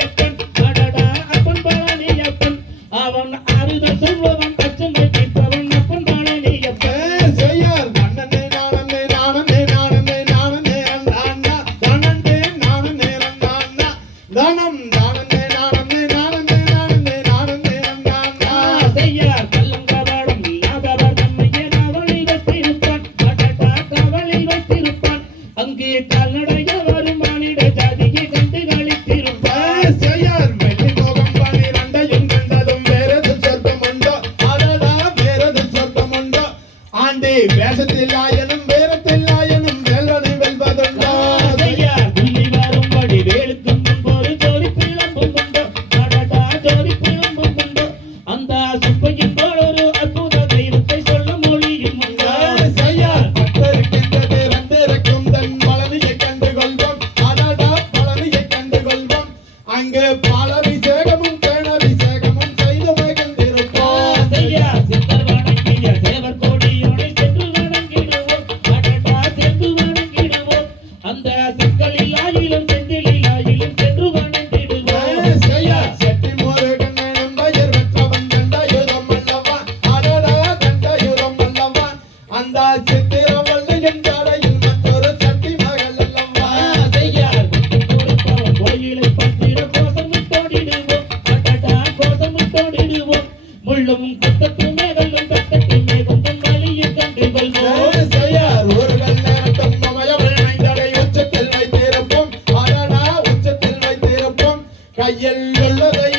பழனியப்பன் அடடா அப்பன் பழனியப்பன் அவன் ஆறுதல் சொல்பவன் அச்சம் வைப்பவன் அப்பன் பழனியப்பன் செய்யார் நன்னே நானே நானே நானே நானே அண்ணா தானே நானே அண்ணா தானம் தானே நானே நானே நானே நானே அண்ணா செய்யார் கள்ளங்கபடம் இல்லாதவர் நம்மையே காவலில் வைத்திருப்பான் அடடா காவலில் வைத்திருப்பான் அங்கே கால்நடைய வரும் மானிட ஜாதியை கண்டு களித்திருப்பான் செய்யார் வெள்ளி மோகம் பன்னிரண்டையும் கண்டதும் வேறது சொர்க்கம் உண்டோ அடடா வேறது சொர்க்கம் உண்டோ ஆண்டி வேஷத்தில் ஆயனும் வேரத்தில் ஆயனும் வேலனை வெல்வதுண்டோ செய்யார் துள்ளி வரும்படி வேலுக்கும் ஒரு ஜோடி பிளம்பும் உண்டோ அடடா ஜோடி பிளம்பும் உண்டோ அந்த சுப்பையின் போல் ஒரு அற்புத தெய்வத்தை சொல்ல மொழியும் உண்டோ செய்யார் பக்தருக்கின்றது வந்திருக்கும் தன் பழனியை கண்டு கொள்வோம் அடடா பழனியை கண்டு கொள்வோம் அங்கு பாலபிஷேகமும் தேனபிஷேகமும் செய்து மகிழ்ந்திருப்போம் செய்யார் சித்தர் வணங்கிய சேவர் கோடியோனை சென்று வணங்கிடுவோம் அடடா சென்று வணங்கிடுவோம் அந்த சிக்கலில் ஆயிலும் செந்திலில் ஆயிலும் சென்று வணங்கிடுவோம் செய்யார் செட்டி முருகன் பெயர் பெற்றவன் தண்டாயுதம் அல்லவா அடடா தண்டாயுதம் அல்லவா அந்த சித்திரவள்ளியின் ஜடையில் மற்றொரு சட்டி மகள் அல்லவா செய்யார் கொடுப்பவன் கோயிலை பத்திர கோசமிட்டோடிடுவோம் அடடா கோசமிட்டோடிடுவோம் முள்ளும் குத்தத்துமே கல்லும் தட்டத்துமே கொஞ்சம் வழியை கண்டு கொள்வோம் செய்யார் ஊர்கள் நேரட்டும் மமயவள் ஐந்தடை உச்சத்தில் வைத்திருப்போம் அடடா உச்சத்தில் வைத்திருப்போம் கையில் உள்ளதை